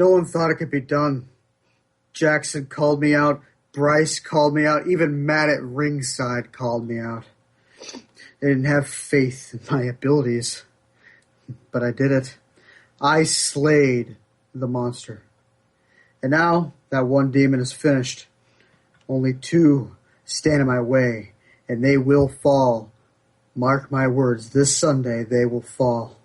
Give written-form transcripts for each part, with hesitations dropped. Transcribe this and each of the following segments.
No one thought it could be done. Jackson called me out. Bryce called me out. Even Matt at ringside called me out. They didn't have faith in my abilities. But I did it. I slayed the monster. And now that one demon is finished. Only two stand in my way, and they will fall. Mark my words, this Sunday they will fall.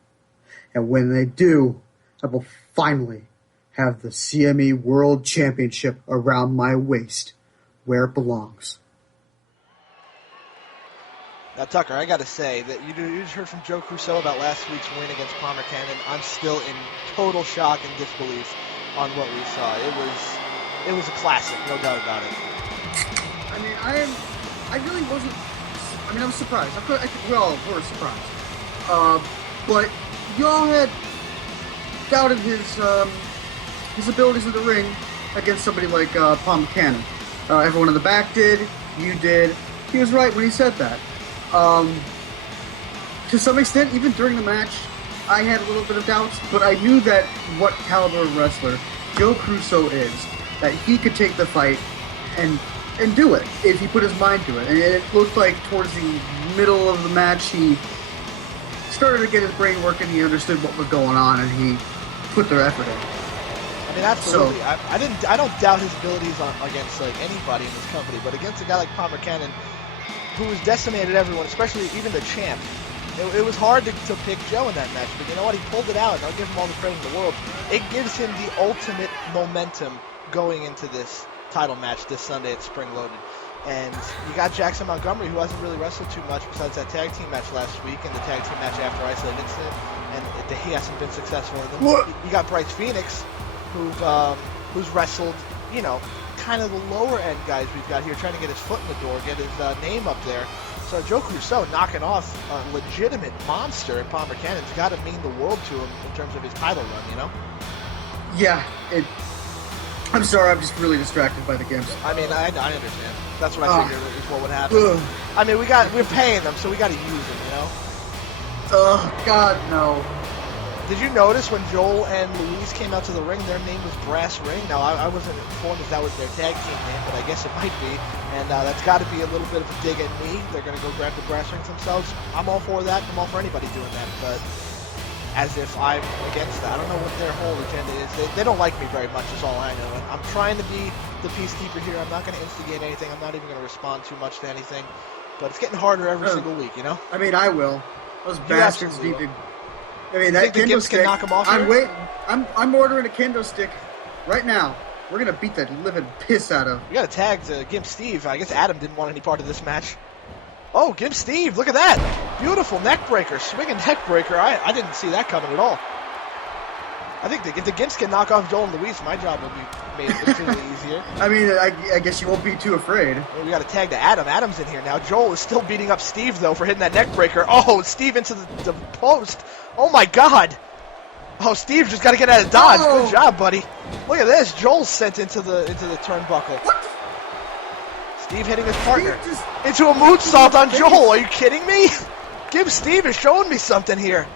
And when they do, I will finally have the CME World Championship around my waist, where it belongs. Now, Tucker, I got to say that you just heard from Joe Crusoe about last week's win against Palmer Cannon. I'm still in total shock and disbelief on what we saw. It was a classic, no doubt about it. I mean, I really wasn't. I mean, I was surprised. I think we all were surprised. But y'all had doubted his abilities in the ring against somebody like Palmer Cannon. Everyone in the back did. You did. He was right when he said that. To some extent, even during the match, I had a little bit of doubts, but I knew that what caliber of wrestler Joe Crusoe is, that he could take the fight and do it if he put his mind to it. And it looked like towards the middle of the match, he started to get his brain working. He understood what was going on, and he put their effort in. I mean, absolutely. So, I don't doubt his abilities against like anybody in this company, but against a guy like Palmer Cannon, who has decimated everyone, especially even the champ. It was hard to pick Joe in that match, but you know what? He pulled it out, and I'll give him all the credit in the world. It gives him the ultimate momentum going into this title match this Sunday at Spring Loaded. And you got Jackson Montgomery, who hasn't really wrestled too much besides that tag team match last week and the tag team match after Isolated Incident, and he hasn't been successful in them. You got Bryce Phoenix, who's wrestled, you know, kind of the lower end guys we've got here, trying to get his foot in the door, get his name up there. So Joe Crusoe knocking off a legitimate monster in Palmer Cannon's got to mean the world to him in terms of his title run, you know? Yeah, I'm sorry, I'm just really distracted by the games. I mean, I understand. That's what I figured is what would happen. I mean, we're paying them, so we got to use them, you know? Oh, God, no. Did you notice when Joel and Louise came out to the ring, their name was Brass Ring? Now, I wasn't informed if that was their tag team name, but I guess it might be. And that's got to be a little bit of a dig at me. They're going to go grab the brass rings themselves. I'm all for that. I'm all for anybody doing that. But as if I'm against that. I don't know what their whole agenda is. They don't like me very much is all I know. I'm trying to be the peacekeeper here. I'm not going to instigate anything. I'm not even going to respond too much to anything. But it's getting harder every single week, you know? I mean, I will. Those bastards need to... I mean, that kendo stick. Can knock him off I'm ordering a kendo stick right now. We're gonna beat that living piss out of. We got a tag to Gimp Steve. I guess Adam didn't want any part of this match. Oh, Gimp Steve! Look at that! Beautiful neck breaker, swinging neck breaker. I didn't see that coming at all. I think if the Gimps can knock off Joel and Luis, my job will be made considerably easier. I mean, I guess you won't be too afraid. Well, we got a tag to Adam. Adam's in here now. Joel is still beating up Steve, though, for hitting that neck breaker. Oh, Steve into the post. Oh, my God. Oh, Steve just got to get out of dodge. Oh. Good job, buddy. Look at this. Joel's sent into the turnbuckle. What? Steve hitting his partner. Into a moonsault on Joel. Are you kidding me? Steve is showing me something here.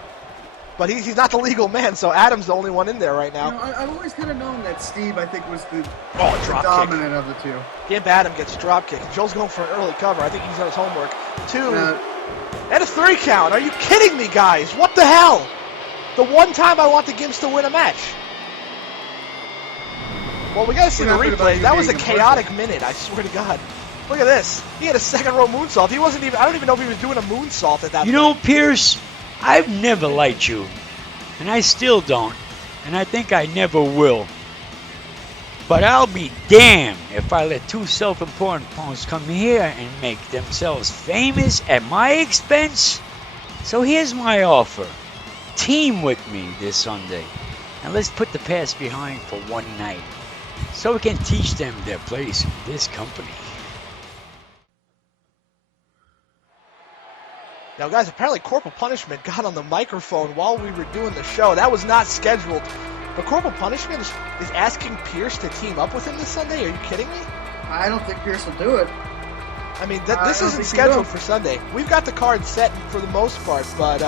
But he's not the legal man, so Adam's the only one in there right now. You know, I've always kind of known that Steve, I think, was the dominant of the two. Gimp Adam gets drop kick. Joel's going for an early cover. I think he's done his homework. 2, and a 3 count. Are you kidding me, guys? What the hell? The one time I want the Gimps to win a match. Well, we got to see the replay. That was a chaotic minute, I swear to God. Look at this. He had a second row moonsault. I don't even know if he was doing a moonsault at that point. You know, Pierce, I've never liked you, and I still don't, and I think I never will. But I'll be damned if I let 2 self-important opponents come here and make themselves famous at my expense. So here's my offer. Team with me this Sunday, and let's put the past behind for one night, so we can teach them their place in this company. Now, guys, apparently Corporal Punishment got on the microphone while we were doing the show. That was not scheduled. But Corporal Punishment is asking Pierce to team up with him this Sunday? Are you kidding me? I don't think Pierce will do it. I mean, this isn't scheduled for Sunday. We've got the card set for the most part, but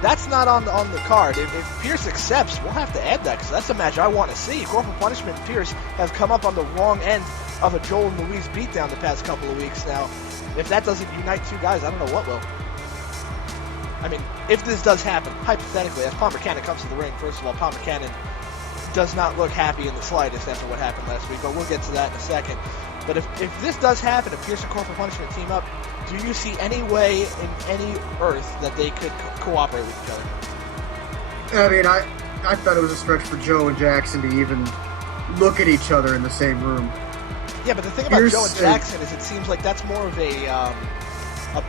That's not on the card. If Pierce accepts, we'll have to add that because that's a match I want to see. Corporal Punishment and Pierce have come up on the wrong end of a Joel and Louise beatdown the past couple of weeks now. If that doesn't unite two guys, I don't know what will. I mean, if this does happen, hypothetically, as Palmer Cannon comes to the ring, first of all, Palmer Cannon does not look happy in the slightest after what happened last week, but we'll get to that in a second. But if this does happen, if Pierce and Corporal Punishment team up, do you see any way in any earth that they could cooperate with each other? I mean, I thought it was a stretch for Joe and Jackson to even look at each other in the same room. Yeah, but the thing about Joe and Jackson is it seems like that's more of a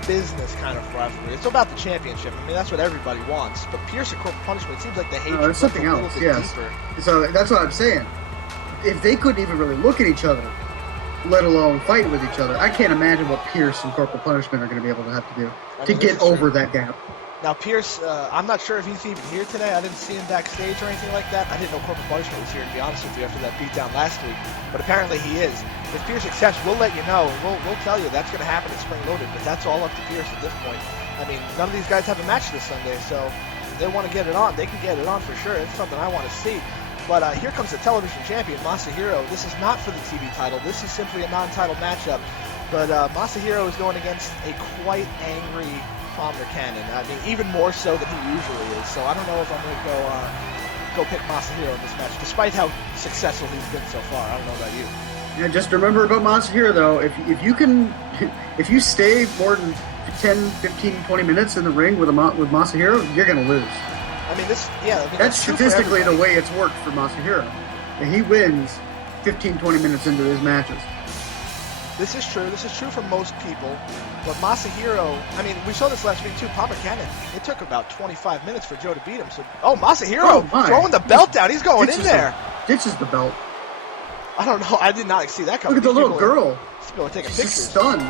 business kind of rivalry. It's about the championship. I mean, that's what everybody wants. But Pierce and Corporal Punishment, it seems like the hatred there's something a little else, bit yes. deeper. So that's what I'm saying. If they couldn't even really look at each other, let alone fight with each other, I can't imagine what Pierce and Corporal Punishment are going to be able to have to do to get over that gap. Now, Pierce, I'm not sure if he's even here today. I didn't see him backstage or anything like that. I didn't know Corporal Punishment was here, to be honest with you, after that beatdown last week. But apparently he is. If Pierce accepts, we'll let you know, and we'll tell you that's going to happen at Spring Loaded, but that's all up to Pierce at this point. I mean, none of these guys have a match this Sunday, so if they want to get it on, they can get it on for sure. It's something I want to see. But here comes the television champion, Masahiro. This is not for the TV title. This is simply a non-title matchup. But Masahiro is going against a quite angry Palmer Cannon. I mean, even more so than he usually is. So I don't know if I'm going to go pick Masahiro in this match, despite how successful he's been so far. I don't know about you. Yeah, just remember about Masahiro, though, if you stay more than 10, 15, 20 minutes in the ring with Masahiro, you're going to lose. I mean, that's statistically the way it's worked for Masahiro. And he wins 15, 20 minutes into his matches. This is true. This is true for most people. But Masahiro, I mean, we saw this last week too. Palmer Cannon, it took about 25 minutes for Joe to beat him. So, Masahiro throwing the belt down. He's going in there. Ditches the belt. I don't know. I did not see that coming. Look at the little girl. She's going to take a picture. She's stunned.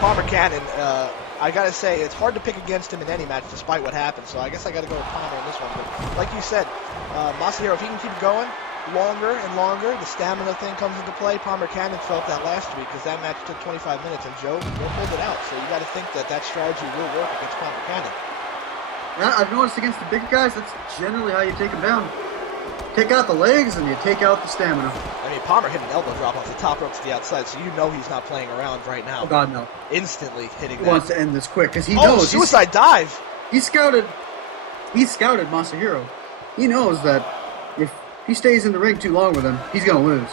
Palmer Cannon, I got to say, it's hard to pick against him in any match despite what happened. So I guess I got to go with Palmer in this one. But like you said, Masahiro, if he can keep it going longer and longer, the stamina thing comes into play. Palmer Cannon felt that last week because that match took 25 minutes and Joe pulled it out. So you got to think that strategy will work against Palmer Cannon. Yeah, I've noticed against the big guys, that's generally how you take them down. Take out the legs and you take out the stamina. I mean, Palmer hit an elbow drop off the top rope to the outside, so you know he's not playing around right now. Oh, God, no. Instantly hitting that. He wants to end this quick because he knows. Suicide dive. He scouted Masahiro. He knows that if he stays in the ring too long with him, he's going to lose.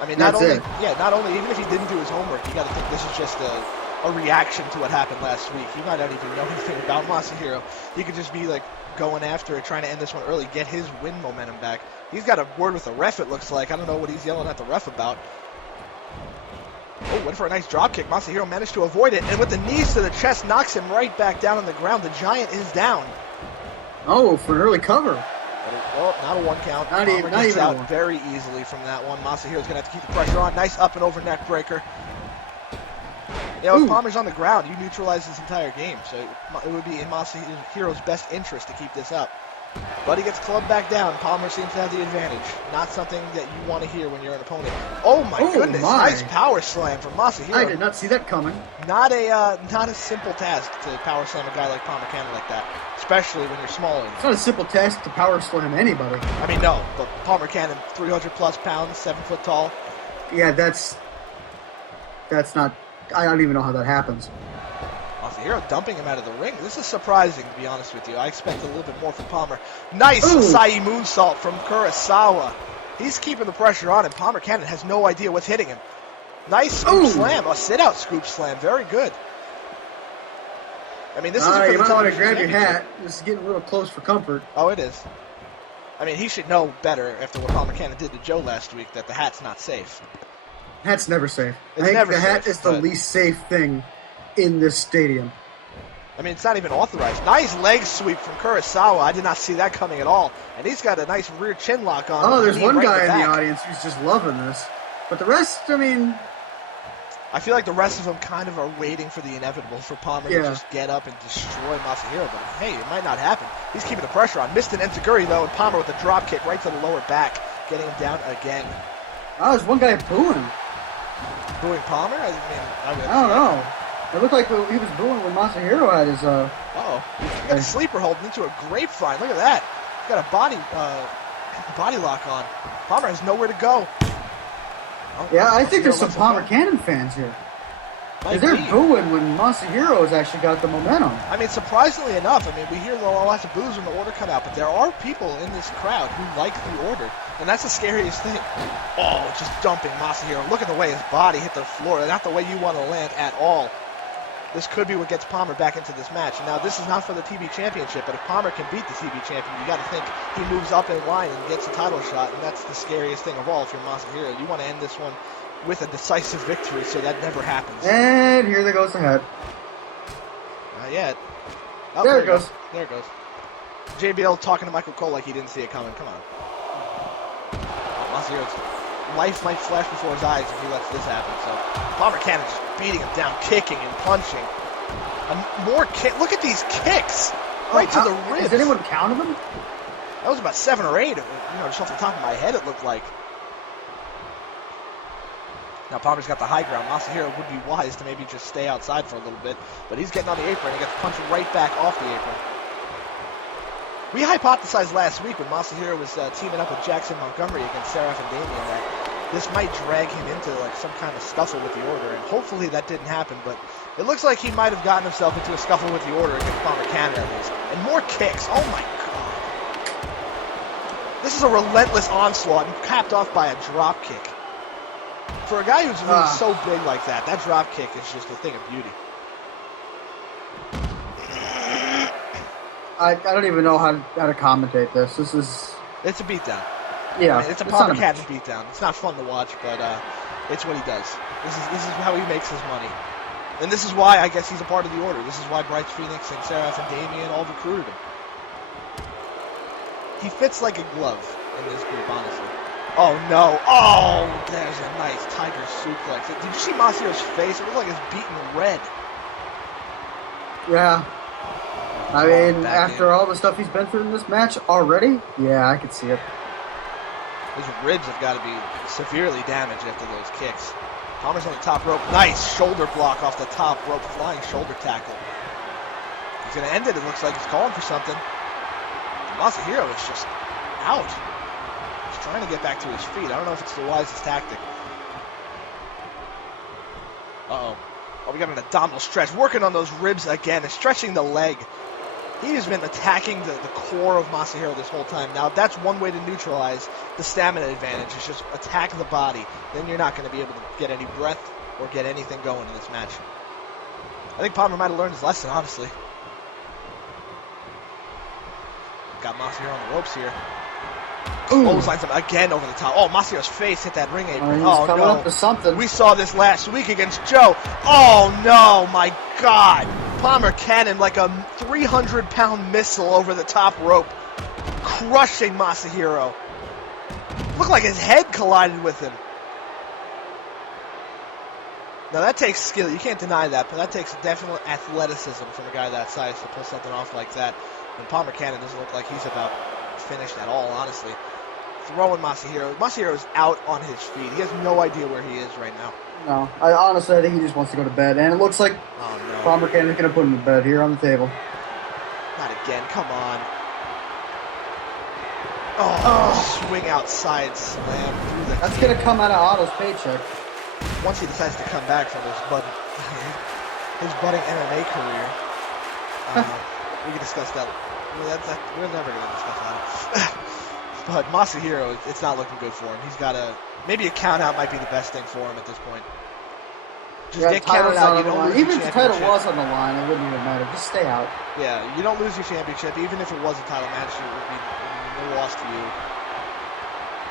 I mean, not only, even if he didn't do his homework, you got to think this is just a reaction to what happened last week. He might not even know anything about Masahiro. He could just be like going after it, trying to end this one early, get his win momentum back. He's got a word with the ref, it looks like. I don't know what he's yelling at the ref about. Oh, went for a nice drop kick. Masahiro managed to avoid it, and with the knees to the chest, knocks him right back down on the ground. The Giant is down. Oh, for an early cover. Well, not a one count. Not Palmer even gets out one. very easily from that one. Masahiro's going to have to keep the pressure on. Nice up and over neck breaker. Yeah, when Palmer's on the ground, you neutralize this entire game. So it would be in Masahiro's best interest to keep this up. But he gets clubbed back down. Palmer seems to have the advantage. Not something that you want to hear when you're an opponent. Oh my goodness! Nice power slam from Masahiro. I did not see that coming. Not a simple task to power slam a guy like Palmer Cannon like that, especially when you're smaller. It's not a simple task to power slam anybody. I mean, no, but Palmer Cannon, 300 plus pounds, 7 foot tall. Yeah, that's not. I don't even know how that happens. Masahiro dumping him out of the ring. This is surprising, to be honest with you. I expected a little bit more from Palmer. Nice Sai moonsault from Kurosawa. He's keeping the pressure on him. Palmer Cannon has no idea what's hitting him. Nice scoop slam. A sit-out scoop slam. Very good. I mean, this is you might want to grab your hat. This is getting a little close for comfort. Oh, it is. I mean, he should know better after what Palmer Cannon did to Joe last week that the hat's not safe. Hat's never safe. It's I think never the hat safe, is the least safe thing in this stadium. I mean, it's not even authorized. Nice leg sweep from Kurosawa. I did not see that coming at all. And he's got a nice rear chin lock on. Oh, there's one guy in the audience who's just loving this. But the rest, I mean... I feel like the rest of them kind of are waiting for the inevitable for Palmer to just get up and destroy Masahiro. But hey, it might not happen. He's keeping the pressure on. Missed an enziguri, though, and Palmer with a drop kick right to the lower back, getting him down again. Oh, there's one guy booing. Booing Palmer? I don't know. It looked like he was booing when Masahiro had his. He got a sleeper hold into a grapevine. Look at that. He's got a body lock on. Palmer has nowhere to go. Yeah, I think there's some Palmer Cannon fans here. Because they're booing when Masahiro's actually got the momentum. I mean, surprisingly enough, we hear lots of boos when the order cut out, but there are people in this crowd who like the order, and that's the scariest thing. Oh, just dumping Masahiro. Look at the way his body hit the floor. Not the way you want to land at all. This could be what gets Palmer back into this match. Now, this is not for the TV Championship, but if Palmer can beat the TV Champion, you got to think he moves up in line and gets a title shot, and that's the scariest thing of all if you're Masahiro. You want to end this one with a decisive victory, so that never happens. And here there goes the head. Not yet. Oh, there it goes. There it goes. JBL talking to Michael Cole like he didn't see it coming. Come on. Masahiro's life might flash before his eyes if he lets this happen. So Palmer Cannon just beating him down, kicking and punching. More kick. Look at these kicks right to the ribs. Has anyone counted them? That was about 7 or 8. Just off the top of my head, it looked like. Now Palmer's got the high ground. Masahiro would be wise to maybe just stay outside for a little bit, but he's getting on the apron and gets punched right back off the apron. We hypothesized last week when Masahiro was teaming up with Jackson Montgomery against Seraph and Damien that this might drag him into like some kind of scuffle with the order, and hopefully that didn't happen, but it looks like he might have gotten himself into a scuffle with the order against Palmer Cannon at least. And more kicks. Oh my god. This is a relentless onslaught and capped off by a drop kick. For a guy who's really so big like that, that drop kick is just a thing of beauty. I don't even know how to commentate this. It's a beatdown. Yeah, it's a Palmer Cannon beatdown. It's not fun to watch, but it's what he does. This is how he makes his money. And this is why I guess he's a part of the order. This is why Bryce Phoenix and Seraph and Damien all recruited him. He fits like a glove in this group, honestly. Oh, no. Oh, there's a nice tiger suplex. Did you see Masahiro's face? It looked like it's beaten red. Yeah. I mean, after all the stuff he's been through in this match already, yeah, I could see it. His ribs have got to be severely damaged after those kicks. Palmer's on the top rope. Nice shoulder block off the top rope. Flying shoulder tackle. He's going to end it. It looks like he's calling for something. Masahiro is just out. Trying to get back to his feet. I don't know if it's the wisest tactic. Uh-oh. Oh, we got an abdominal stretch. Working on those ribs again and stretching the leg. He has been attacking the core of Masahiro this whole time. Now, that's one way to neutralize the stamina advantage, is just attack the body. Then you're not going to be able to get any breath or get anything going in this match. I think Palmer might have learned his lesson, honestly. Got Masahiro on the ropes here. Clotheslines him again over the top. Oh, Masahiro's face hit that ring apron. Oh, no. Up to something. We saw this last week against Joe. Oh, no, my God. Palmer Cannon like a 300-pound missile over the top rope. Crushing Masahiro. Looked like his head collided with him. Now, that takes skill. You can't deny that, but that takes definite athleticism from a guy that size to pull something off like that. And Palmer Cannon doesn't look like he's about finished at all, honestly. Throwing Masahiro. Masahiro's out on his feet. He has no idea where he is right now. No, I think he just wants to go to bed. And it looks like Palmer Cannon's going to put him to bed here on the table. Not again. Come on. Oh, swing outside slam through the That's going to come out of Otto's paycheck. Once he decides to come back from his budding MMA career. We can discuss that. We're never going to discuss that. But Masahiro, it's not looking good for him. He's got maybe a count out might be the best thing for him at this point. Just get counted out. You don't lose even if the title was on the line, it wouldn't even matter. Just stay out. Yeah, you don't lose your championship. Even if it was a title match, it would be no loss to you.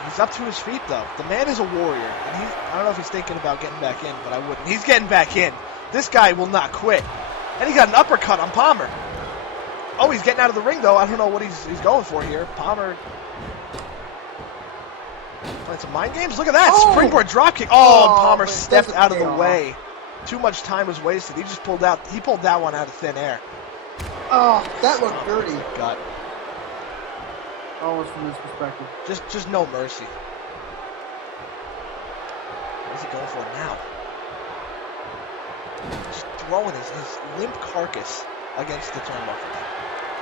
He's up to his feet, though. The man is a warrior. And I don't know if he's thinking about getting back in, but I wouldn't. He's getting back in. This guy will not quit. And he got an uppercut on Palmer. Oh, he's getting out of the ring, though. I don't know what he's going for here. Palmer playing some mind games. Look at that. Springboard dropkick. Oh, and Palmer stepped out of the way. Too much time was wasted. He pulled that one out of thin air. Oh, that looked dirty. Gut. Almost from this perspective. Just no mercy. What's he going for now? Just throwing his limp carcass against the turnbuckle.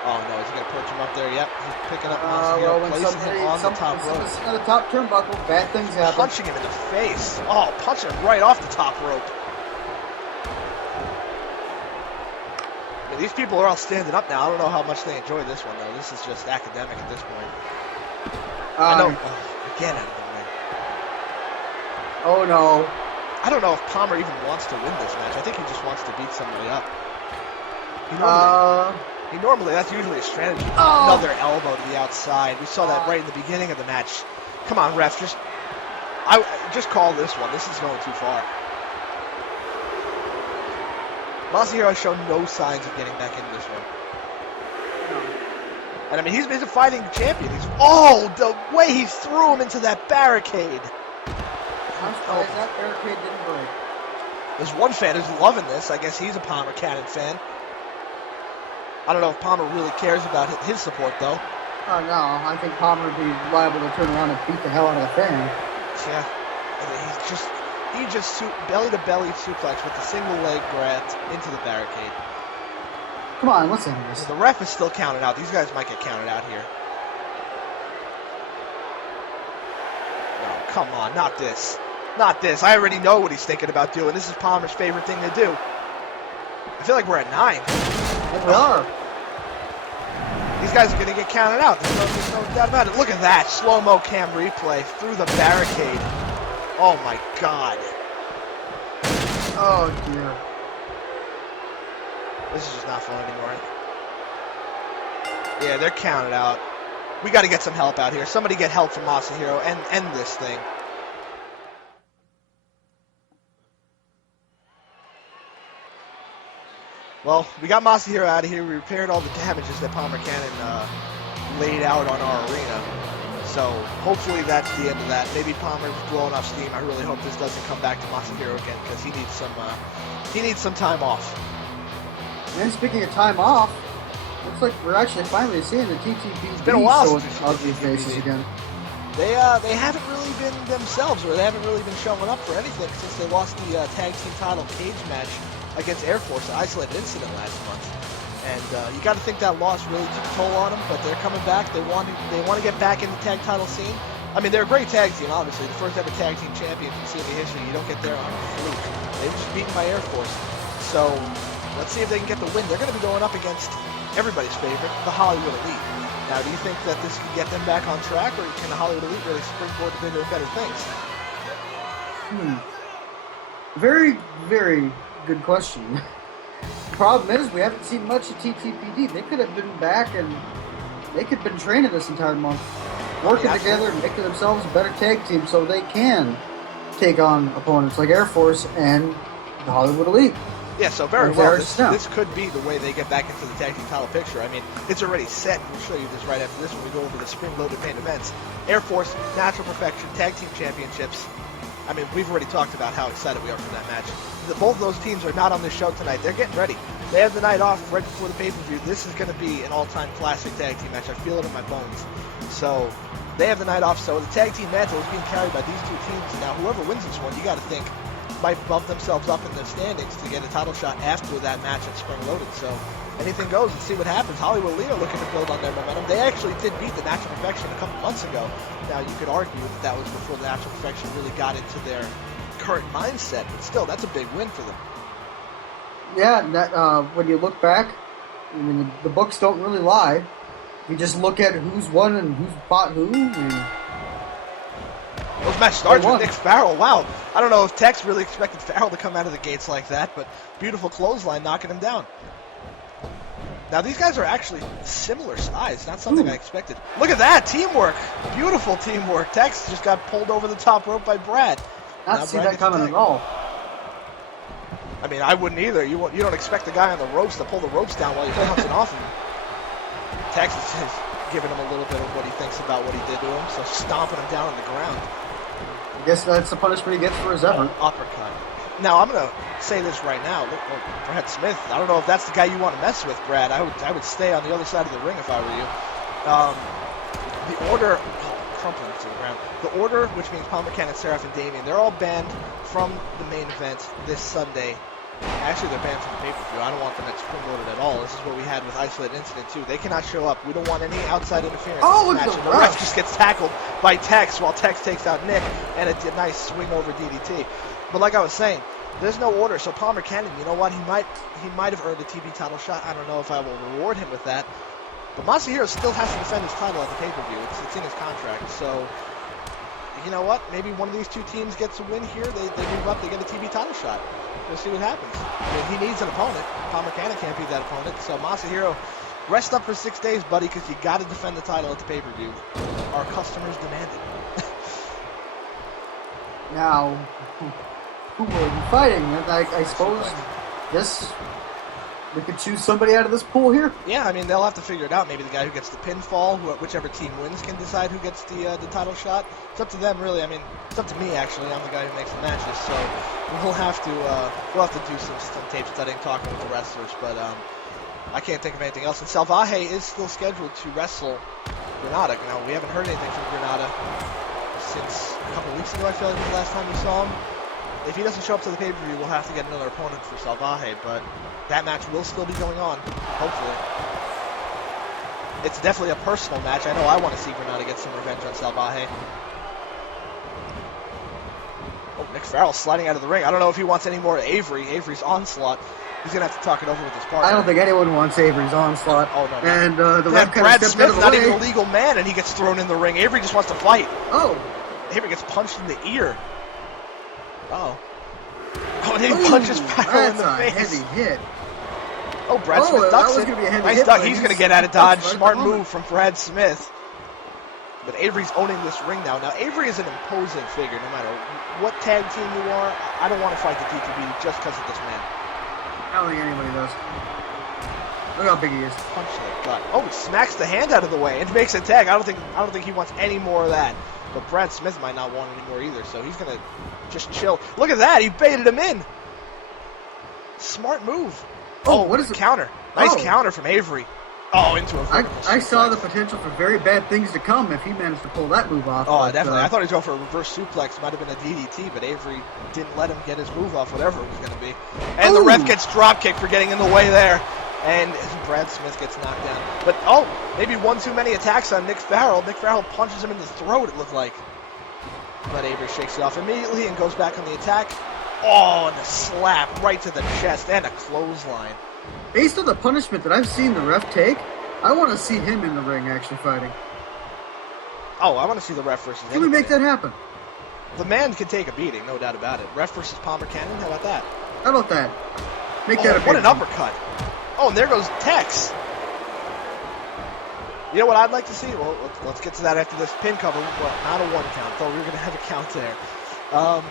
Oh no, is he going to perch him up there? Yep, he's picking up Masahiro, placing him on the top rope. On the top turnbuckle, bad things happen. Punching him in the face. Oh, punching him right off the top rope. Yeah, these people are all standing up now. I don't know how much they enjoy this one, though. This is just academic at this point. I know. Again, out of the way. Oh no. I don't know if Palmer even wants to win this match. I think he just wants to beat somebody up. Normally, that's usually a strategy. Oh. Another elbow to the outside. We saw that right in the beginning of the match. Come on, ref. Just call this one. This is going too far. Masahiro has shown no signs of getting back into this one. And I mean, he's a fighting champion. The way he threw him into that barricade. I'm surprised that barricade didn't break. There's one fan who's loving this. I guess he's a Palmer Cannon fan. I don't know if Palmer really cares about his support, though. Oh, no. I think Palmer would be liable to turn around and beat the hell out of the fan. Yeah. He just belly-to-belly suplex with a single leg grab into the barricade. Come on, let's end this. The ref is still counted out. These guys might get counted out here. No, come on, not this. Not this. I already know what he's thinking about doing. This is Palmer's favorite thing to do. I feel like we're at 9. And we are. These guys are going to get counted out. There's no doubt about it. Look at that. Slow-mo cam replay through the barricade. Oh, my God. Oh, dear. This is just not fun anymore. Yeah, they're counted out. We got to get some help out here. Somebody get help from Masahiro and end this thing. Well, we got Masahiro out of here. We repaired all the damages that Palmer Cannon laid out on our arena. So hopefully that's the end of that. Maybe Palmer's blowing off steam. I really hope this doesn't come back to Masahiro again because he needs some time off. And speaking of time off, looks like we're actually finally seeing the TTP. It's been a while since we've seen these faces again. They haven't really been themselves, or they haven't really been showing up for anything since they lost the tag team title cage match against Air Force, an isolated incident last month. And you got to think that loss really took a toll on them, but they're coming back. They want to get back in the tag title scene. I mean, they're a great tag team, obviously. The first ever tag team champions in CME history. You don't get there on a fluke. They were just beaten by Air Force. So let's see if they can get the win. They're going to be going up against everybody's favorite, the Hollywood Elite. Now, do you think that this can get them back on track, or can the Hollywood Elite really springboard to bigger and better things? Very, very good question. The problem is we haven't seen much of TTPD. They could have been back and they could have been training this entire month, working together and making themselves a better tag team so they can take on opponents like Air Force and the Hollywood Elite. Yeah, so very well, this could be the way they get back into the tag team title picture. I mean, it's already set. We'll show you this right after this when we go over the Spring Loaded main events. Air Force, Natural Perfection, Tag Team Championships. I mean, we've already talked about how excited we are for that match. Both of those teams are not on this show tonight. They're getting ready. They have the night off right before the pay-per-view. This is going to be an all-time classic tag team match. I feel it in my bones. So they have the night off. So the tag team mantle is being carried by these two teams. Now, whoever wins this one, you got to think, might bump themselves up in the standings to get a title shot after that match at Spring Loaded. So anything goes. Let's see what happens. Hollywood Elite are looking to build on their momentum. They actually did beat the Natural Perfection a couple months ago. Now, you could argue that was before the Natural Perfection really got into their current mindset, but still, that's a big win for them. Yeah, that when you look back, I mean, the books don't really lie. You just look at who's won and who's fought who. Those match starts with Nick Farrell. Wow. I don't know if Tex really expected Farrell to come out of the gates like that, but beautiful clothesline knocking him down. Now, these guys are actually similar size. Not something I expected. Look at that. Teamwork. Beautiful teamwork. Tex just got pulled over the top rope by Brad. Not see that coming at all. I mean, I wouldn't either. You don't expect the guy on the ropes to pull the ropes down while you're bouncing off him. Tex is giving him a little bit of what he thinks about what he did to him, so stomping him down on the ground. I guess that's the punishment he gets for his effort. Uppercut. Now, I'm going to say this right now. Look, Brad Smith, I don't know if that's the guy you want to mess with, Brad. I would stay on the other side of the ring if I were you. The Order, crumpling to the ground. The Order, which means Palmer Cannon, Seraph, and Damien, they're all banned from the main event this Sunday Actually, they're banned from the pay-per-view. I don't want them at Spring Loaded at all. This is what we had with Isolated Incident, too. They cannot show up. We don't want any outside interference in this match. And the ref just gets tackled by Tex while Tex takes out Nick, and a nice swing over DDT. But like I was saying, there's no order, so Palmer Cannon, you know what? He might have earned a TV title shot. I don't know if I will reward him with that. But Masahiro still has to defend his title at the pay-per-view. It's in his contract, so... You know what? Maybe one of these two teams gets a win here. They move up. They get a TV title shot. We'll see what happens. I mean, he needs an opponent. Palmer Cannon can't be that opponent. So Masahiro, rest up for 6 days, buddy, because you got to defend the title at the pay-per-view. Our customers demand it. Now, who will be fighting? I suppose this. We could choose somebody out of this pool here? Yeah, I mean, they'll have to figure it out. Maybe the guy who gets the pinfall, whichever team wins, can decide who gets the title shot. It's up to them, really. I mean, it's up to me, actually. I'm the guy who makes the matches, so we'll have to do some tape studying, talking with the wrestlers, but I can't think of anything else. And Salvaje is still scheduled to wrestle Granada. Now, we haven't heard anything from Granada since a couple weeks ago, I feel like was the last time we saw him. If he doesn't show up to the pay-per-view, we'll have to get another opponent for Salvaje, but that match will still be going on, hopefully. It's definitely a personal match. I know I want to see Granada get some revenge on Salvaje. Oh, Nick Farrell sliding out of the ring. I don't know if he wants any more Avery. Avery's onslaught. He's going to have to talk it over with his partner. I don't think anyone wants Avery's onslaught. Oh, no. And the ref kind Brad of stepped out of Smith's the not way. even a legal man, and he gets thrown in the ring. Avery just wants to fight. Oh. Avery gets punched in the ear. Oh, and then he punches Farrell in the face. That's a heavy hit. Oh, Brad Smith ducks it. Nice duck. He's going to get out of dodge. Smart move from Brad Smith. But Avery's owning this ring now. Now, Avery is an imposing figure no matter what tag team you are. I don't want to fight the TTB just because of this man. I don't think anybody does. Look how big he is. Punch to the gut. Oh, he smacks the hand out of the way and makes a tag. I don't think he wants any more of that. But Brad Smith might not want any more either, so he's going to just chill. Look at that. He baited him in. Smart move. Oh, what is it? Counter. Nice counter from Avery. Oh, into a vertical I saw suplex. the potential for very bad things to come if he managed to pull that move off. Oh, but, definitely. I thought he was going for a reverse suplex. Might have been a DDT, but Avery didn't let him get his move off, whatever it was going to be. And the ref gets drop kicked for getting in the way there. And Brad Smith gets knocked down. But, maybe one too many attacks on Nick Farrell. Nick Farrell punches him in the throat, it looked like. But Avery shakes it off immediately and goes back on the attack. Oh, and a slap right to the chest and a clothesline. Based on the punishment that I've seen the ref take, I want to see him in the ring actually fighting. Oh, I want to see the ref versus Can we make that happen? The man can take a beating, no doubt about it. Ref versus Palmer Cannon, how about that? How about that? Make that a big what an one. uppercut. Oh, and there goes Tex. You know what I'd like to see? Well, let's get to that after this pin cover. Well, not a one count, though. We're going to have a count there. How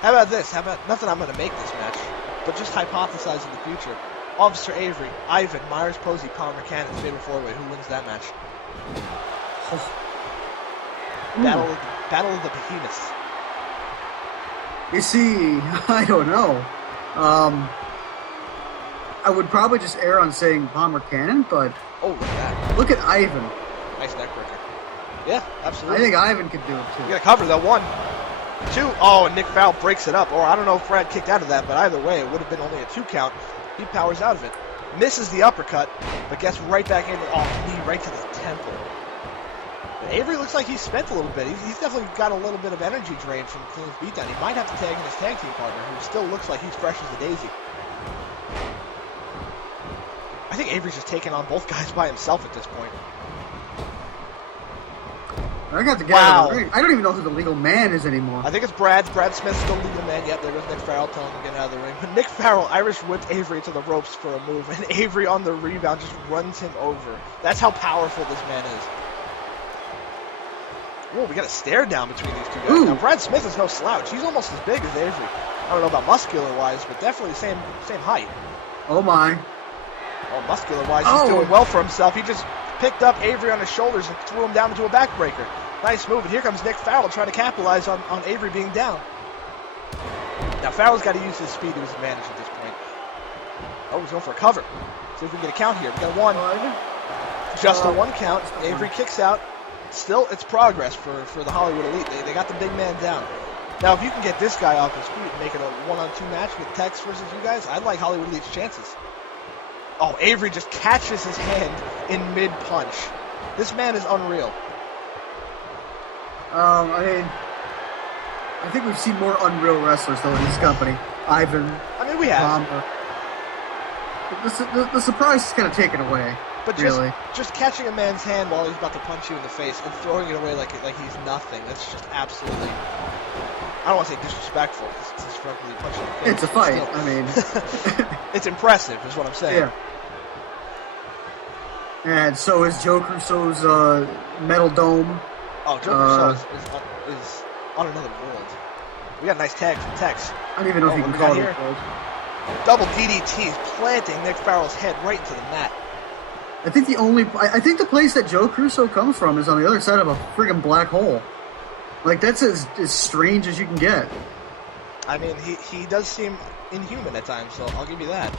about this? How about, not that I'm going to make this match, but just hypothesize in the future. Officer Avery, Ivan, Myers Posey, Palmer Cannon, fatal four-way. Who wins that match? Battle of the Behemoths. You see, I don't know. I would probably just err on saying Palmer Cannon, but Oh, look at that. look at Ivan. Nice neck breaker. Yeah, I absolutely. think Ivan could do it too. You got to cover that. 1, 2. Oh, and Nick Farrell breaks it up. Or I don't know if Brad kicked out of that, but either way, it would have been only a 2 count. He powers out of it. Misses the uppercut, but gets right back into knee right to the temple. But Avery looks like he's spent a little bit. He's definitely got a little bit of energy drain from Clean's beatdown. He might have to tag in his tag team partner, who still looks like he's fresh as a daisy. I think Avery's just taking on both guys by himself at this point. I got to get out of the ring. I don't even know who the legal man is anymore. I think it's Brad. Brad Smith's still legal man. Yep, there goes Nick Farrell telling him to get out of the ring. But Nick Farrell Irish whipped Avery to the ropes for a move, and Avery on the rebound just runs him over. That's how powerful this man is. Whoa, we got a stare down between these two guys. Ooh. Now, Brad Smith is no slouch. He's almost as big as Avery. I don't know about muscular-wise, but definitely same height. Oh my. Oh, muscular-wise, he's doing well for himself. He just picked up Avery on his shoulders and threw him down into a backbreaker. Nice move, and here comes Nick Farrell trying to capitalize on Avery being down. Now, Farrell's got to use his speed to his advantage at this point. Oh, he's going for a cover. See if we can get a count here. We got 1. Just a 1 count. Avery kicks out. Still, it's progress for the Hollywood Elite. They got the big man down. Now, if you can get this guy off his feet and make it a 1-on-2 match with Tex versus you guys, I'd like Hollywood Elite's chances. Oh, Avery just catches his hand in mid-punch. This man is unreal. I think we've seen more unreal wrestlers, though, in this company. Ivan. I mean, we have. The surprise is kind of taken away. But really. just catching a man's hand while he's about to punch you in the face and throwing it away like he's nothing, that's just absolutely, I don't want to say disrespectful, because it's disrespectfully punching in the face. It's a fight, I mean. It's impressive, is what I'm saying. Yeah. And so is Joe Crusoe's metal dome. Oh, Joe Crusoe is on another world. We got a nice tag from Tex. I don't even know if you can call it a world. Double DDTs planting Nick Farrell's head right into the mat. I think the place that Joe Crusoe comes from is on the other side of a friggin' black hole. Like, that's as strange as you can get. I mean, he does seem inhuman at times, so I'll give you that.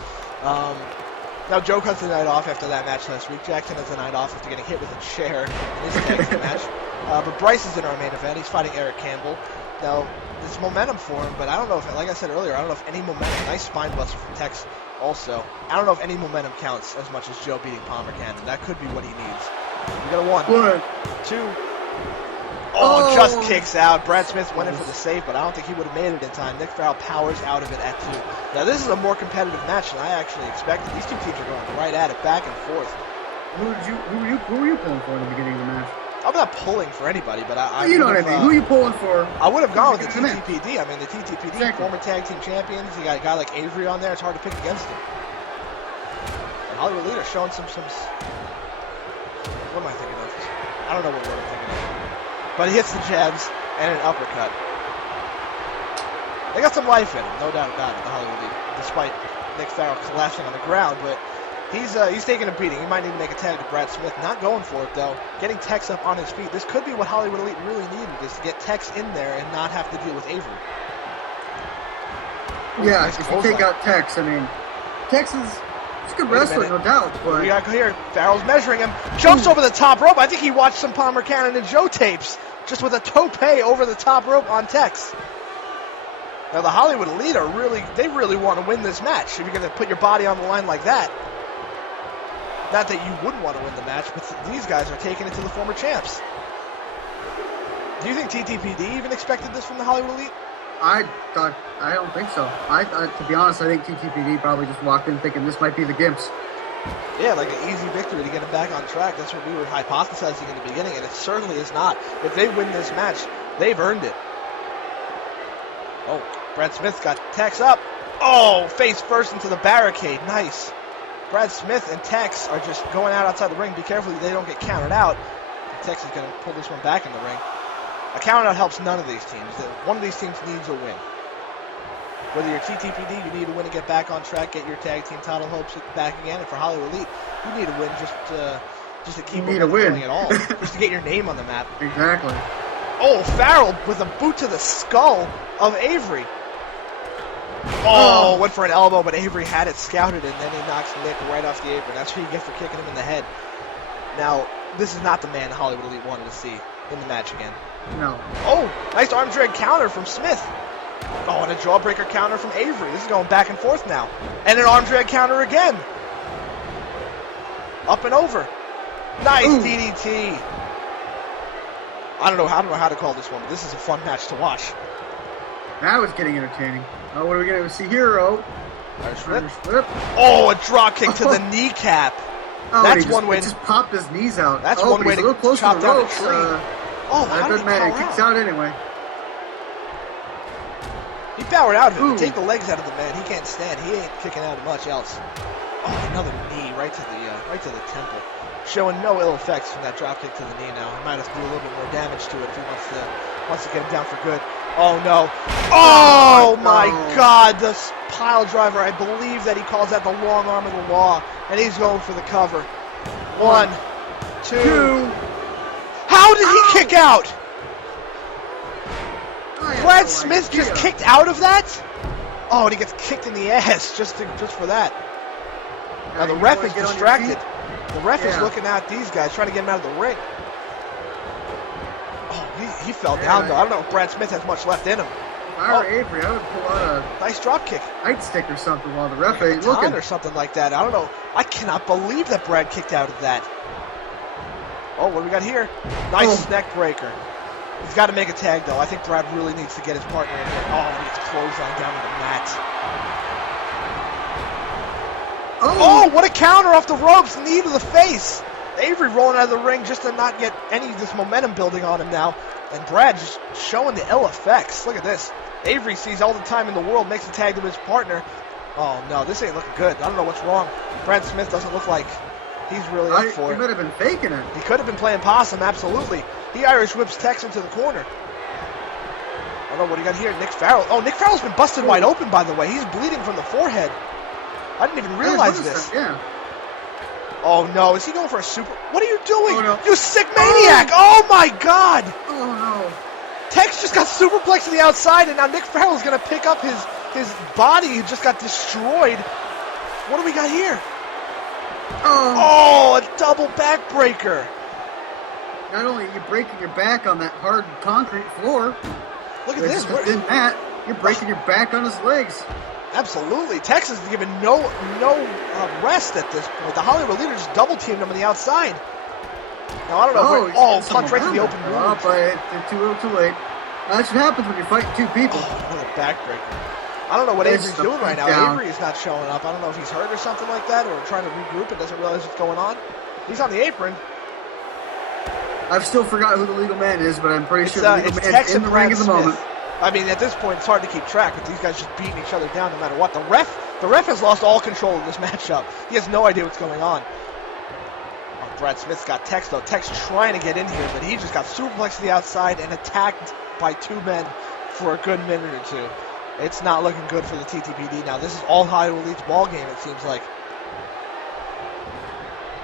Now, Joe cuts the night off after that match last week. Jackson has the night off after getting hit with a chair in his tag team match. But Bryce is in our main event. He's fighting Eric Campbell. Now, there's momentum for him, but I don't know if, like I said earlier, I don't know if any momentum. Nice spine buster from Tex also. I don't know if any momentum counts as much as Joe beating Palmer Cannon. That could be what he needs. We got a 1, 2. Oh, just kicks out. Brad Smith went in for the save, but I don't think he would have made it in time. Nick Farrell powers out of it at 2. Now, this is a more competitive match than I actually expected. These two teams are going right at it, back and forth. Who were you pulling for in the beginning of the match? I'm not pulling for anybody, but I you know what I mean. Who are you pulling for? I would have gone with the TTPD. I mean, the TTPD, exactly. Former tag team champions. You got a guy like Avery on there. It's hard to pick against him. And Hollywood Elite are showing some. What am I thinking of? I don't know what word I'm thinking of. But he hits the jabs and an uppercut. They got some life in him, no doubt about it, the Hollywood Elite, despite Nick Farrell collapsing on the ground. But he's taking a beating. He might need to make a tag to Brad Smith. Not going for it, though. Getting Tex up on his feet. This could be what Hollywood Elite really needed, is to get Tex in there and not have to deal with Avery. Yeah, nice if you take out Tex, I mean, Tex is a good wrestler, no doubt. But we got here. Farrell's measuring him. Jumps over the top rope. I think he watched some Palmer Cannon and Joe tapes, just with a tope over the top rope on Tex. Now, the Hollywood Elite they really want to win this match. If you're going to put your body on the line like that. Not that you wouldn't want to win the match, but these guys are taking it to the former champs. Do you think TTPD even expected this from the Hollywood Elite? I don't think so. To be honest, I think TTPD probably just walked in thinking this might be the Gimps. Yeah, like an easy victory to get them back on track. That's what we were hypothesizing in the beginning, and it certainly is not. If they win this match, they've earned it. Oh, Brad Smith got Tex up. Oh, face first into the barricade. Nice. Brad Smith and Tex are just going out outside the ring. Be careful they don't get counted out. Tex is going to pull this one back in the ring. A count out helps none of these teams. One of these teams needs a win. Whether you're TTPD, you need a win to get back on track, get your tag team title hopes back again. And for Hollywood Elite, you need a win just to keep going at all. Just to get your name on the map. Exactly. Oh, Farrell with a boot to the skull of Avery. Oh, went for an elbow, but Avery had it scouted, and then he knocks Nick right off the apron. That's what you get for kicking him in the head. Now, this is not the man Hollywood Elite wanted to see in the match again. No. Oh, nice arm drag counter from Smith. Oh, and a jawbreaker counter from Avery. This is going back and forth now. And an arm drag counter again. Up and over. Nice DDT. I don't know how to call this one, but this is a fun match to watch. That was getting entertaining. Oh, what are we going to see here, Irish whip. Oh, a drop kick to the kneecap. Oh, that's one way. Just popped his knees out. That's one way to chop down a tree. That doesn't matter. He kicks out anyway. He powered out of it. Take the legs out of the man. He can't stand. He ain't kicking out of much else. Oh, another knee right to the temple. Showing no ill effects from that drop kick to the knee now. He might have to do a little bit more damage to it if he wants to get him down for good. Oh, no. Oh, my God. The pile driver. I believe that he calls that the long arm of the law. And he's going for the cover. 1, 2. How did he kick out? Brad Smith just kicked out of that? Oh, and he gets kicked in the ass just for that. Now the ref is distracted. The ref is looking at these guys, trying to get him out of the ring. Oh, he fell down, though. I don't know if Brad Smith has much left in him. I were Avery, I would pull out a nice drop kick. nightstick or something while the ref Like ain't looking. or something like that. I don't know. I cannot believe that Brad kicked out of that. Oh, what do we got here? Nice neck breaker. He's got to make a tag, though. I think Brad really needs to get his partner in here. Oh, he gets clothesline down to the mat. Oh, what a counter off the ropes. Knee to the face. Avery rolling out of the ring just to not get any of this momentum building on him now. And Brad just showing the ill effects. Look at this. Avery sees all the time in the world, makes a tag to his partner. Oh, no, this ain't looking good. I don't know what's wrong. Brad Smith doesn't look like he's really up for it. He might have been faking it. He could have been playing possum, absolutely. He Irish whips Tex into the corner. I don't know what do you got here. Nick Farrell. Oh, Nick Farrell's been busted wide open, by the way. He's bleeding from the forehead. I didn't even realize this. Yeah. Oh, no. Is he going for a super? What are you doing? Oh, no. You sick maniac. Oh, my God. Oh, no. Tex just got superplexed to the outside, and now Nick Farrell's going to pick up his body. He just got destroyed. What do we got here? Oh, a double backbreaker. Not only are you breaking your back on that hard concrete floor, look at this. Thin mat, you're breaking your back on his legs. Absolutely. Texas is giving no rest at this point. The Hollywood Leader just double-teamed him on the outside. Now, I don't know. Punch right to the open wound. But too late. That's what happens when you're fighting two people. Oh, what a backbreaker. I don't know what Avery's doing right now. Avery is not showing up. I don't know if he's hurt or something like that, or trying to regroup and doesn't realize what's going on. He's on the apron. I've still forgotten who the legal man is, but I'm pretty sure the legal man's in the ring at the moment. I mean, at this point, it's hard to keep track with these guys just beating each other down no matter what. The ref has lost all control of this matchup. He has no idea what's going on. Oh, Brad Smith's got Tex, though. Tex trying to get in here, but he just got superplexed to the outside and attacked by two men for a good minute or two. It's not looking good for the TTPD now. This is all Hollywood Elite's ball game, it seems like.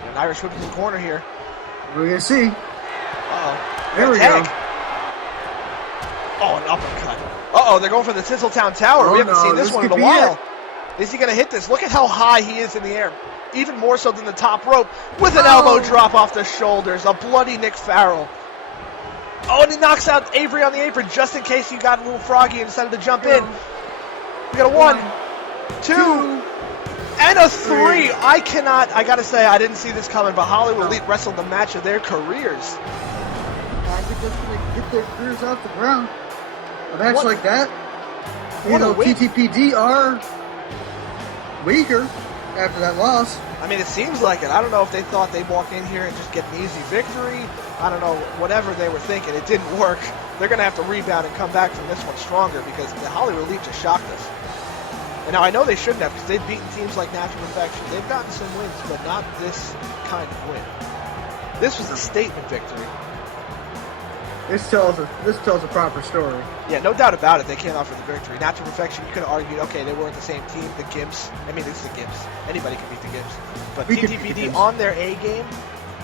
An Irish whip in the corner here. We're going to see. Uh-oh. There we go. Oh, an uppercut. Uh-oh, they're going for the Tinseltown Tower. We haven't seen this one in a while. Is he going to hit this? Look at how high he is in the air. Even more so than the top rope. With an elbow drop off the shoulders. A bloody Nick Farrell. Oh, and he knocks out Avery on the apron just in case you got a little froggy and decided to jump in. We got a 1, 2, and a 3. I got to say, I didn't see this coming, but Hollywood Elite wrestled the match of their careers. I think that's going to get their careers off the ground. A match like that, TTPD are weaker after that loss. I mean, it seems like it. I don't know if they thought they'd walk in here and just get an easy victory. I don't know, whatever they were thinking. It didn't work. They're going to have to rebound and come back from this one stronger because the Hollywood Elite just shocked us. And now I know they shouldn't have because they've beaten teams like Natural Perfection. They've gotten some wins, but not this kind of win. This was a statement victory. This tells a proper story. Yeah, no doubt about it. They came out for the victory. Natural Perfection, you could have argued, okay, they weren't the same team. The Gimps. I mean, it's the Gimps. Anybody can beat the Gimps. But TTPD on their A game,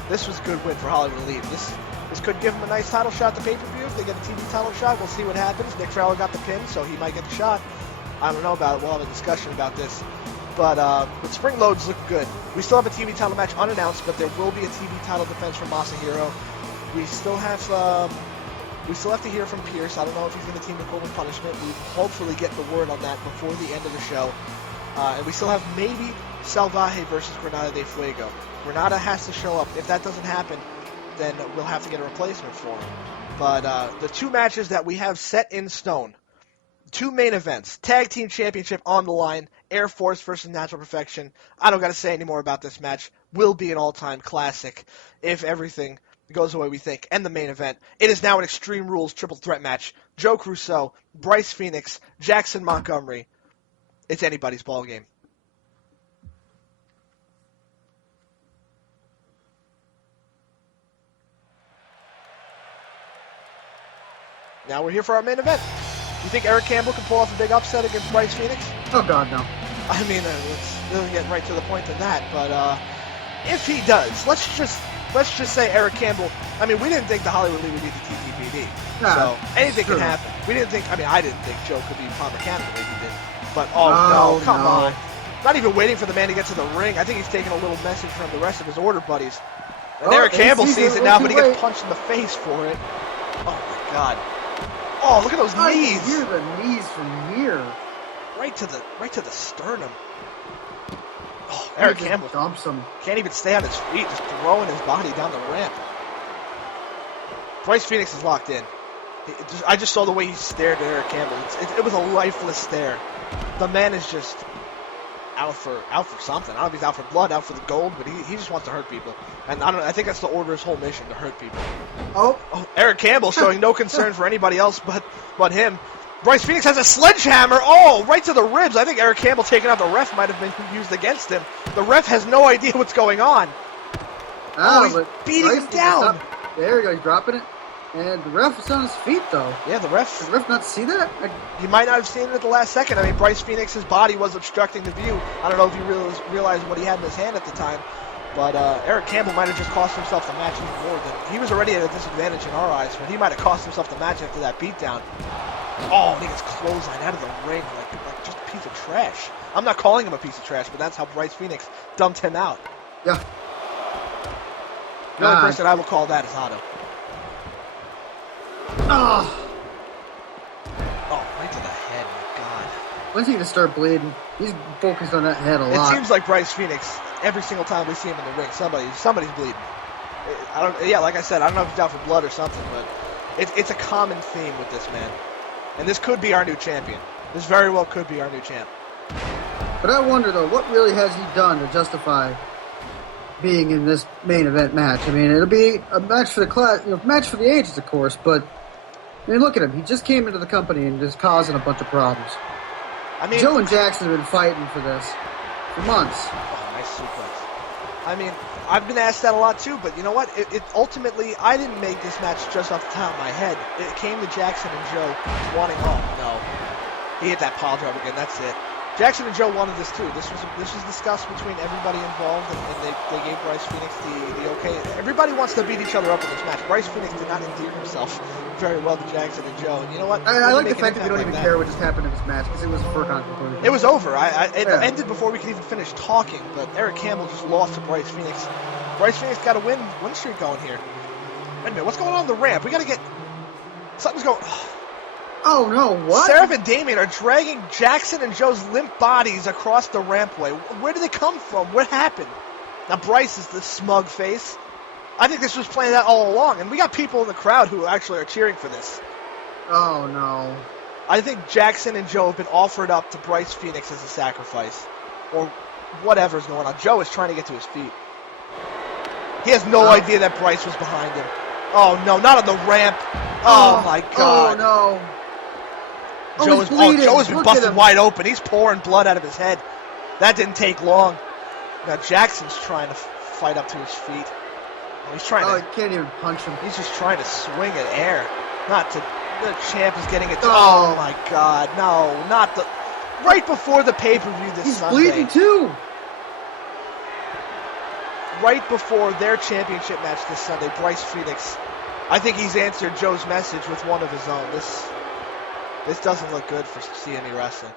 this was a good win for Hollywood Elite. This could give them a nice title shot to pay-per-view. If they get a TV title shot, we'll see what happens. Nick Farrell got the pin, so he might get the shot. I don't know about it. We'll have a discussion about this. But Spring Loads look good. We still have a TV title match unannounced, but there will be a TV title defense from Masahiro. We still have to hear from Pierce. I don't know if he's going to team with Golden Punishment. We hopefully get the word on that before the end of the show. And we still have maybe Salvaje versus Granada de Fuego. Granada has to show up. If that doesn't happen, then we'll have to get a replacement for him. But the two matches that we have set in stone, two main events, Tag Team Championship on the line, Air Force versus Natural Perfection. I don't got to say any more about this match. Will be an all-time classic if everything goes the way we think. And the main event, it is now an Extreme Rules triple threat match. Joe Crusoe, Bryce Phoenix, Jackson Montgomery. It's anybody's ball game. Now we're here for our main event. Do you think Eric Campbell can pull off a big upset against Bryce Phoenix? Oh, God, no. I mean, let's really get right to the point of that. But if he does, let's just say Eric Campbell. I mean, we didn't think the Hollywood League would beat the TTPD. Nah, so anything can happen. We didn't think. I mean, I didn't think Joe could beat Palmer Cannon the way he did. But no, come on. Not even waiting for the man to get to the ring. I think he's taking a little message from the rest of his order buddies. And Eric Campbell sees it now, but he gets punched in the face for it. Oh my God. Oh, look at those I knees. can hear the knees from here. Right to the sternum. Oh, Eric Campbell dumps him. can't even stay on his feet, just throwing his body down the ramp. Bryce Phoenix is locked in. I just saw the way he stared at Eric Campbell. It was a lifeless stare. The man is just out for something. I don't know if he's out for blood, out for the gold, but he just wants to hurt people. And I think that's the Order's whole mission, to hurt people. Oh, Eric Campbell showing no concern for anybody else but him. Bryce Phoenix has a sledgehammer. Oh, right to the ribs. I think Eric Campbell taking out the ref might have been used against him. The ref has no idea what's going on. He's beating him down. There we go. He's dropping it. And the ref is on his feet, though. Yeah, the ref. Did the ref not see that? You might not have seen it at the last second. I mean, Bryce Phoenix's body was obstructing the view. I don't know if you realized what he had in his hand at the time. But Eric Campbell might have just cost himself the match even more. He was already at a disadvantage in our eyes, but he might have cost himself the match after that beatdown. Oh, and he gets clothesline out of the ring like just a piece of trash. I'm not calling him a piece of trash, but that's how Bryce Phoenix dumped him out. Yeah. The only person I will call that is Otto. Oh, right to the head, my God. When's he going to start bleeding? He's focused on that head a lot. It seems like Bryce Phoenix, every single time we see him in the ring, somebody's bleeding. Like I said, I don't know if he's out for blood or something, but it's a common theme with this man. And this could be our new champion. This very well could be our new champ. But I wonder, though, what really has he done to justify being in this main event match? I mean, it'll be a match for the class, match for the ages, of course, but I mean, look at him. He just came into the company and is causing a bunch of problems. I mean, Joe and Jackson have been fighting for this for months. Oh, nice suplex. I mean, I've been asked that a lot too, but you know what? It ultimately, I didn't make this match just off the top of my head. It came to Jackson and Joe wanting. Oh no, he hit that pile driver again. That's it. Jackson and Joe wanted this too. This was discussed between everybody involved, and they gave Bryce Phoenix the okay. Everybody wants to beat each other up in this match. Bryce Phoenix did not endear himself very well to Jackson and Joe. And you know what? I like the fact that we don't even care what just happened in this match, because it was a foregone conclusion. It was over. It ended before we could even finish talking, but Eric Campbell just lost to Bryce Phoenix. Bryce Phoenix got a win streak going here. Wait a minute, what's going on the ramp? We got to get... Something's going... Oh, no, what? Seraph and Damien are dragging Jackson and Joe's limp bodies across the rampway. Where did they come from? What happened? Now, Bryce is the smug face. I think this was planned out all along, and we got people in the crowd who actually are cheering for this. Oh, no. I think Jackson and Joe have been offered up to Bryce Phoenix as a sacrifice, or whatever's going on. Joe is trying to get to his feet. He has no idea that Bryce was behind him. Oh, no, not on the ramp. Oh my God. Oh, no. Joe has been busted wide open. He's pouring blood out of his head. That didn't take long. Now Jackson's trying to fight up to his feet. He's trying to... he can't even punch him. He's just trying to swing at air. The champ is getting it. Oh, my God. No, not the... Right before the pay-per-view this Sunday. He's bleeding too. Right before their championship match this Sunday, Bryce Phoenix, I think he's answered Joe's message with one of his own. This doesn't look good for CME Wrestling.